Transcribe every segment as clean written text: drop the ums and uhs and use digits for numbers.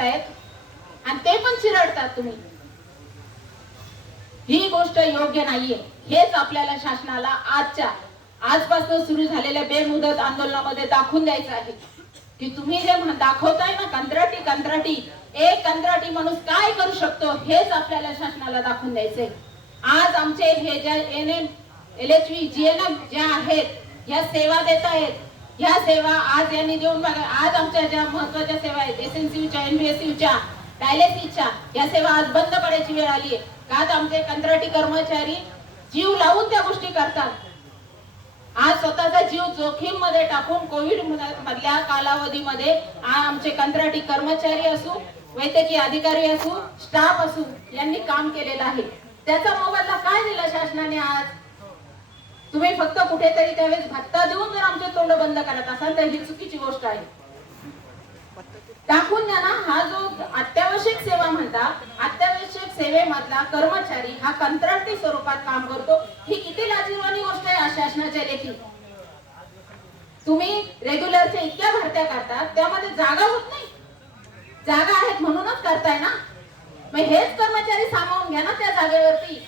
करतायत आणि ते पण चिरडतात तुम्ही. ही गोष्ट योग्य नाहीये. हेच आपल्याला शासनाला आजपासून सुरू झालेल्या बेमुदत आंदोलनामध्ये दाखवून द्यायचं आहे की तुम्ही जे दाखवताय ना कंत्राटी, एक कंत्राटी माणूस काय करू शकतो हेच आपल्याला शासनाला दाखवून द्यायचंय. आज आमचे हे ज्या एनएम LHV GNM ज्या आहेत या सेवा देत आहेत, ह्या सेवा आज यांनी देऊन बघा. आज आमच्या ज्या महत्वाच्या सेवा आहेत SNCUच्या, NBSUच्या, डायलिसिसच्या, या सेवा आज बंद पडायची वेळ आली आहे. का तर आमचे कंत्राटी कर्मचारी जीव लावून त्या गोष्टी करतात. आज स्वतःचा जीव जोखीम मध्ये टाकून कोविड मधल्या कालावधीमध्ये आमचे कंत्राटी कर्मचारी असू, वैद्यकीय अधिकारी असू, स्टाफ असू, यांनी काम केलेलं आहे. त्याचा मोबदला काय दिला शासनाने? आज तुम्ही फक्त कुठेतरी त्यावेळेस भत्ता देऊन जर आमचे तोंड बंद करत असाल तर ही चुकीची गोष्ट आहे. टाकून द्या ना. हा जो अत्यावश्यक सेवा म्हणता, अत्यावश्यक सेवेमधला कर्मचारी हा कंत्राटी स्वरूपात काम करतो, ही किती लाजिरवाणी गोष्ट आहे शासनाच्या लेखी. तुम्ही रेग्युलरच्या इतक्या भरत्या करतात, त्यामध्ये जागा होत नाही. जागा आहेत म्हणूनच करताय ना. मग हेच कर्मचारी सामावून घ्या ना त्या जागेवरती.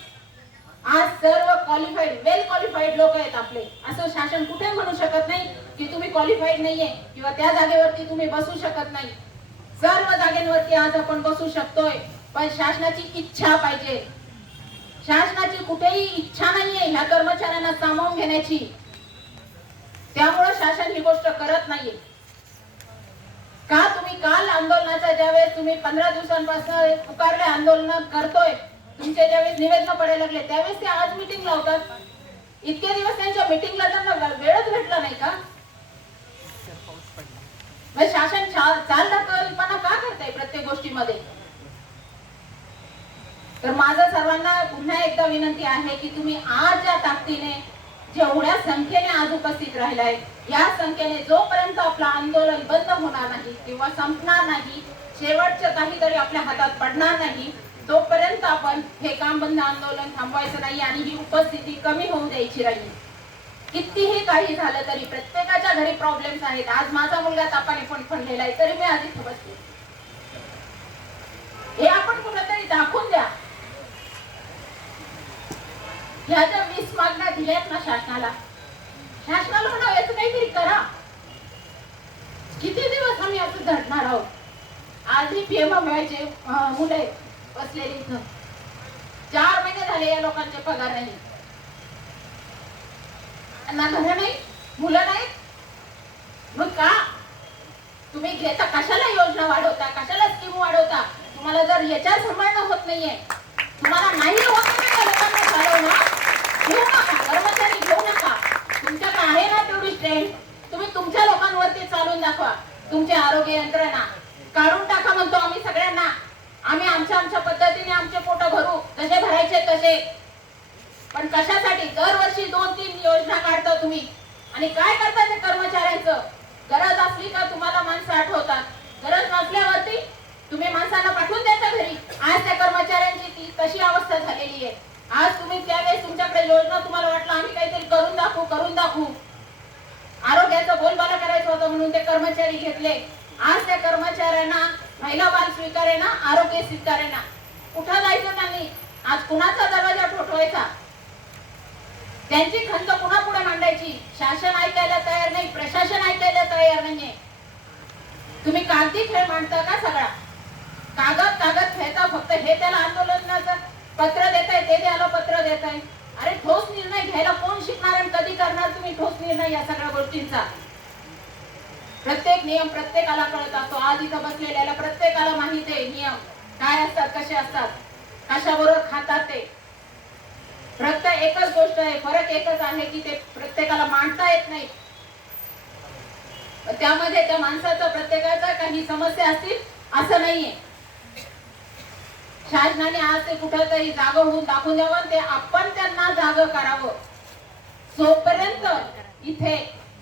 आज सर्व क्वालिफाईड, वेल क्वालिफाईड लोक आहेत आपले. असं शासन कुठे म्हणू शकत नाही की तुम्ही क्वालिफाईड नाहीये किंवा त्या जागेवरती तुम्ही बसू शकत नाही. सर्व जागेवरती आज आपण बसू शकतोय, पण शासनाची इच्छा पाहिजे. शासनाची कुठेही इच्छा नाहीये ह्या कर्मचाऱ्यांना सामावून घेण्याची. त्यामुळे शासन ही गोष्ट करत नाहीये. का तुम्ही काल आंदोलनाचा ज्यावेळेस तुम्ही 15 दिवसांपासून पुकारले आंदोलन करतोय, तुमचे ज्यावेळेस निवेदन पडायला लागले त्यावेळेस ते आज मीटिंग लावतात. इतके दिवस त्यांच्या मीटिंगला त्यांना वेळच भेटला नाही का? शासन चालढकलपणा का करताय प्रत्येक गोष्टीमध्ये? तर माझं सर्वांना पुन्हा एकदा विनंती आहे की तुम्ही आज ज्या ताकदीने, जेवढ्या संख्येने आज उपस्थित राहिलाय, या संख्येने जोपर्यंत आपलं आंदोलन बंद होणार नाही किंवा संपणार नाही, शेवटचं काहीतरी आपल्या हातात पडणार नाही, तोपर्यंत आपण हे काम बंद आंदोलन थांबवायचं नाही आणि ही उपस्थिती कमी होऊ द्यायची नाही. कितीही काही झालं तरी प्रत्येकाच्या घरी प्रॉब्लेम्स आहेत. आज माझा मुलगा तापाने फणफणलेला आहे तरी मी आज इथे बसते. हे आपण कुठेतरी दाखवून द्या. ह्या ज्या 20 मागण्या दिल्यात ना शासनाला म्हणा याचं काहीतरी करा. किती दिवस आम्ही असं धडणार आहोत? आजही PM मिळायचे मुले बसलेले इथं 4 महिने झाले या लोकांचे पगार नाही, ना घर नाही, मुलं नाही. मग का तुम्ही घेता? कशाला योजना वाढवता, कशाला स्कीम वाढवता? तुम्हाला जर याच्या सांभाळणं होत नाहीये, तुम्हाला नाही होत नाही लोकांना चालवणं, घेऊ नका, कर्मचारी घेऊ नका. तुमच्याकडे आहे ना तेवढी स्ट्रेंथ, तुम्ही तुमच्या लोकांवरती चालून दाखवा. तुमचे आरोग्य यंत्रणा काढून टाका म्हणतो आम्ही सगळ्यांना. आम्ही आमच्या पद्धतीने आमचे पोट भरू, जसे भरायचे तसे. पण कशासाठी? दरवर्षी 2-3 योजना काढता तुम्ही आणि काय करता ते कर्मचाऱ्यांचं? गरज असली का तुम्हाला माणसं आठवतात, गरज नसल्यावरती तुम्ही माणसांना पाठवून देता घरी. आज त्या कर्मचाऱ्यांची ती तशी अवस्था झालेली आहे. आज तुम्ही त्यावेळेस तुमच्याकडे योजना, तुम्हाला वाटलं आम्ही काहीतरी करून दाखवू. आरोग्याचा बोलबाला करायचं होतं म्हणून ते कर्मचारी घेतले. आज त्या कर्मचाऱ्यांना महिला बाल स्वीकारेना, आरोग्य स्वीकारेना. कुठं जायचं त्यांनी? आज कुणाचा दरवाजा ठोठवायचा? त्यांची खंत पुन्हा पुढे मांडायची. शासन ऐकायला तयार नाही, प्रशासन ऐकायला तयार नाहीये. तुम्ही कागदी खेळ मांडता का? सगळा कागद खेळता फक्त. हे त्याला आंदोलनाचं पत्र देताय, ते त्याला पत्र देताय. अरे ठोस निर्णय घ्यायला कोण शिकणार आणि कधी करणार तुम्ही ठोस निर्णय या सगळ्या गोष्टींचा? प्रत्येक नियम प्रत्येकाला कळत असतो. आज इथं बसलेल्याला प्रत्येकाला माहिती आहे नियम काय असतात, कसे असतात, कशाबरोबर खातात ते. फक्त एकच गोष्ट आहे, फरक एकच आहे की ते प्रत्येकाला मांडता येत नाही. त्यामध्ये त्या माणसाचा, प्रत्येकाचा काही समस्या असतील असं नाहीये. शासनाने आज ते कुठेतरी जागं होऊन दाखवून द्यावं, ते आपण त्यांना जागं करावं. जोपर्यंत इथे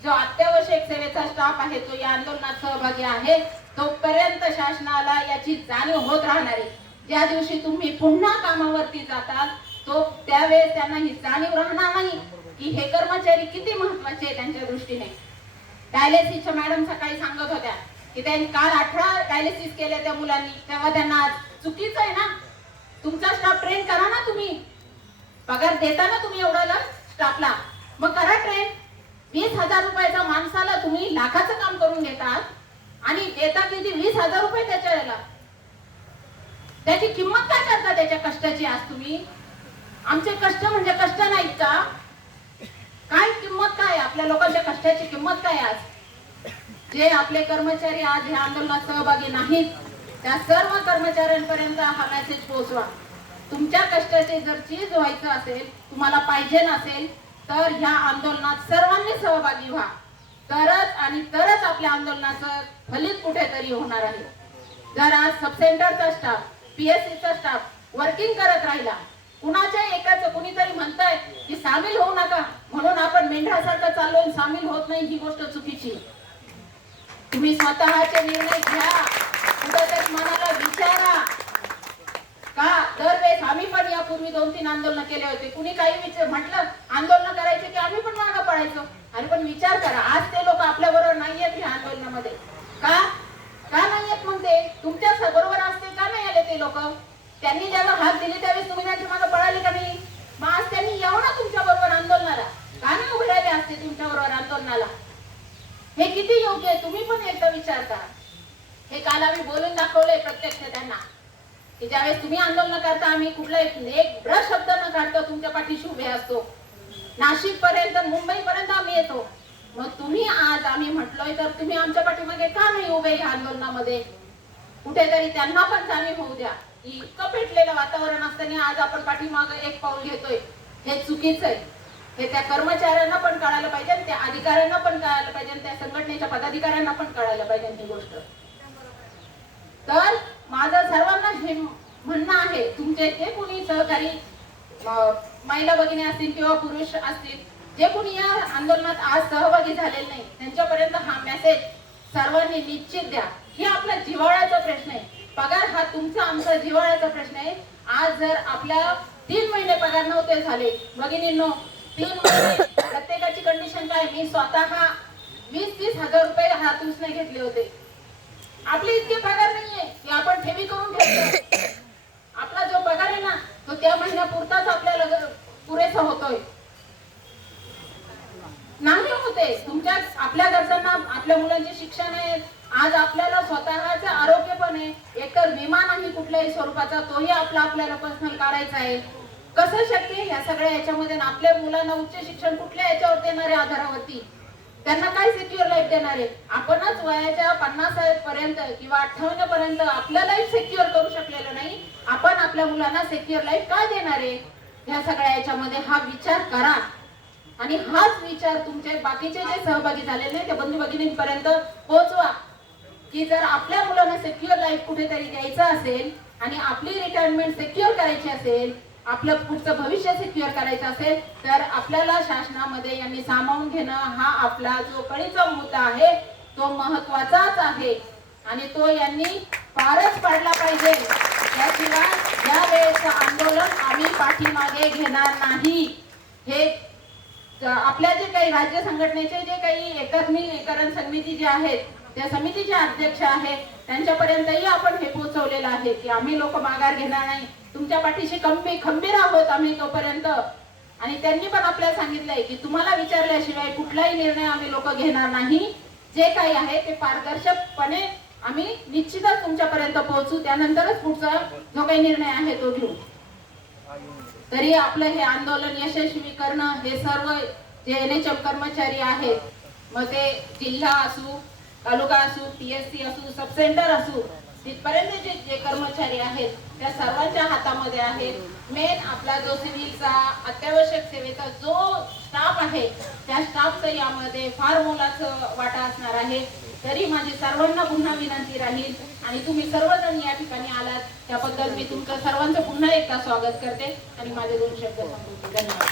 जो अत्यावश्यक सेवेचा स्टाफ आहे तो या आंदोलनात सहभागी आहे, तोपर्यंत शासनाला याची जाणीव होत राहणार आहे. ज्या दिवशी तुम्ही पुन्हा कामावरती जाताल तो त्यावेळेस त्यांना ही जाणीव राहणार नाही की हे कर्मचारी किती महत्वाचे त्यांच्या दृष्टीने. डायलिसिसच्या मॅडम सकाळी सांगत होत्या की त्यांनी काल 18 डायलिसिस केले त्या मुलांनी, तेव्हा त्यांना आज चुकीचं आहे ना. तुमचा स्टाफ ट्रेन करा ना, तुम्ही पगार देता ना तुम्ही एवढ्याला स्टाफला, मग करा ट्रेन. 20,000 रुपयाचा माणसाला तुम्ही लाखाचं काम करून घेतात आणि देता किती 20,000 रुपये त्याच्याला. त्याची किंमत काय करता त्याच्या कष्टाची आज तुम्ही? आमचे कष्ट म्हणजे कष्ट नाहीत का? काय किंमत काय आपल्या लोकांच्या कष्टाची किंमत काय? आज जे आपले कर्मचारी आज ह्या आंदोलनात सहभागी नाहीत त्या सर्व कर्मचाऱ्यांपर्यंत हा मेसेज पोहोचवा. तुमच्या कष्टाचे जर चीज व्हायचं असेल, तुम्हाला पाहिजे नसेल, तर ह्या आंदोलनात सर्वांनी सहभागी व्हा. तरच आपल्या आंदोलनाचं फलित कुठेतरी होणार आहे. जर आज सब सेंटरचा स्टाफ, पीएससीचा स्टाफ वर्किंग करत राहिला, कुणाच्या एकाच कुणीतरी म्हणताय की सामील होऊ नका म्हणून आपण मेंढरासारखं चाललोय, सामील होत नाही, ही गोष्ट चुकीची. तुम्ही स्वतःचे निर्णय घ्या, कुठेतरी मनाला विचारा. का दरवेळेस आम्ही पण यापूर्वी 2-3 आंदोलन केले होते, कुणी काही म्हटलं आंदोलन करायचे की आम्ही पण मागे पडायचो. अरे पण विचार करा, आज ते लोक आपल्या बरोबर नाहीयेत या आंदोलनामध्ये. का नाहीयेत? मग ते तुमच्या बरोबर असते का नाही आले ते लोक? त्यांनी जेव्हा हात दिले त्यावेळेस तुम्ही त्यांच्या मागे पळाले का नाही? मग आज त्यांनी येऊ ना तुमच्या बरोबर आंदोलनाला, का नाही उभे राहिले असते तुमच्या बरोबर आंदोलनाला? हे किती योग्य आहे? तुम्ही पण एकदा विचार करा. हे काल आम्ही बोलून दाखवलंय प्रत्यक्ष त्यांना की ज्यावेळेस तुम्ही आंदोलन करता आम्ही कुठला एक ब्रश शब्द न काढता तुमच्या पाठीशी उभे असतो. नाशिक पर्यंत, मुंबई पर्यंत आम्ही येतो. मग तुम्ही आज आम्ही म्हटलोय तर तुम्ही आमच्या पाठीमागे का नाही उभे या आंदोलनामध्ये? कुठेतरी त्यांना पण जाणीव होऊ द्या. इतकं पेटलेलं वातावरण असताना आज आपण पाठीमागे एक पाऊल घेतोय, हे चुकीचं आहे. हे त्या कर्मचाऱ्यांना पण कळायला पाहिजे, त्या अधिकाऱ्यांना पण कळायला पाहिजे, त्या संघटनेच्या पदाधिकाऱ्यांना पण कळायला पाहिजे ही गोष्ट. तर माझं सर्वांना हे म्हणणं आहे, तुमचे जे कोणी सहकारी महिला भगिनी असतील किंवा पुरुष असतील, जे कोणी या आंदोलनात आज सहभागी झालेले नाही, त्यांच्यापर्यंत हा मेसेज सर्वांनी निश्चित द्या. हे आपला जिव्हाळ्याचा प्रश्न आहे. पगार हा तुमचा आमचा जिव्हाळ्याचा प्रश्न आहे. आज जर आपल्या 3 महिने पगार नव्हते झाले, भगिनींनो 3 महिने प्रत्येकाची कंडिशन काय? मी स्वतः 20-30 हजार रुपये हात उसने घेतले होते. आपले इतके पगार नाहीये की आपण ठेवी करून ठेवतो. आपला जो पगार आहे ना तो त्या महिन्यापुरताच आपल्याला पुरेसा होतोय, नाही होते. तुमच्या आपल्या गरजांना, आपल्या मुलांचे शिक्षण आहे, आज आपल्याला स्वतःचं आरोग्य पण आहे, एकतर विमा नाही कुठल्याही स्वरूपाचा, तोही आपल्याला पर्सनल काढायचा आहे. कसं शक्य ह्या सगळ्या याच्यामध्ये? आपल्या मुलांना उच्च शिक्षण कुठल्या याच्यावर देणारे आधारावरती? त्यांना काय सिक्युअर लाईफ देणार आहे? आपणच वयाच्या 50 पर्यंत किंवा 58 पर्यंत आपलं लाईफ सिक्युअर करू शकलेलं नाही, आपण आपल्या मुलांना सिक्युअर लाईफ काय देणार आहे? ह्या सगळ्या याच्यामध्ये हा विचार करा आणि हाच विचार तुमचे बाकीचे जे सहभागी झालेले त्या बंधू भगिनींपर्यंत पोहोचवा की जर आपल्या मुलांना सिक्युअर लाईफ कुठेतरी द्यायचं असेल आणि आपली रिटायरमेंट सिक्युअर करायची असेल, आपलं पुढचं भविष्य सिक्युअर करायचं असेल, तर आपल्याला शासनामध्ये यांनी सामावून घेणं हा आपला जो कळीचा मुद्दा आहे तो महत्वाचाच आहे आणि तो यांनी पारच पाडला पाहिजे. त्याशिवाय या वेळेचं आंदोलन आम्ही पाठीमागे घेणार नाही. हे आपल्या जे काही राज्य संघटनेचे जे काही एकत्रीकरण समिती जे आहेत, त्या समितीचे अध्यक्ष आहेत, त्यांच्यापर्यंतही आपण हे पोहोचवलेलं आहे की आम्ही लोक माघार घेणार नाही, तुमच्या पाठीशी खंबीर आहोत आम्ही तोपर्यंत. आणि त्यांनी पण आपल्याला सांगितलंय की तुम्हाला विचारल्याशिवाय कुठलाही निर्णय आम्ही लोक घेणार नाही. जे काही आहे ते पारदर्शकपणे आम्ही निश्चितच तुमच्यापर्यंत पोहोचू, त्यानंतरच पुढचा जो काही निर्णय आहे तो घेऊ. तरी आपलं हे आंदोलन यशस्वी करणं, हे सर्व जे एनएचएम कर्मचारी आहेत, मग ते जिल्हा असू, तालुका असू, पीएससी असू, सब सेंटर असू, तिथपर्यंत जे कर्मचारी आहेत त्या सर्वांच्या हातामध्ये आहे. मेन आपला जो सिव्हिलचा अत्यावश्यक सेवेचा जो स्टाफ आहे त्या स्टाफचं यामध्ये फार मोलाचं वाटा असणार आहे. तरी माझी सर्वांना पुन्हा विनंती राहील आणि तुम्ही सर्वजण या ठिकाणी आलात त्याबद्दल मी तुमचं सर्वांचं पुन्हा एकदा स्वागत करते आणि माझे 2 शब्द संपवते. धन्यवाद.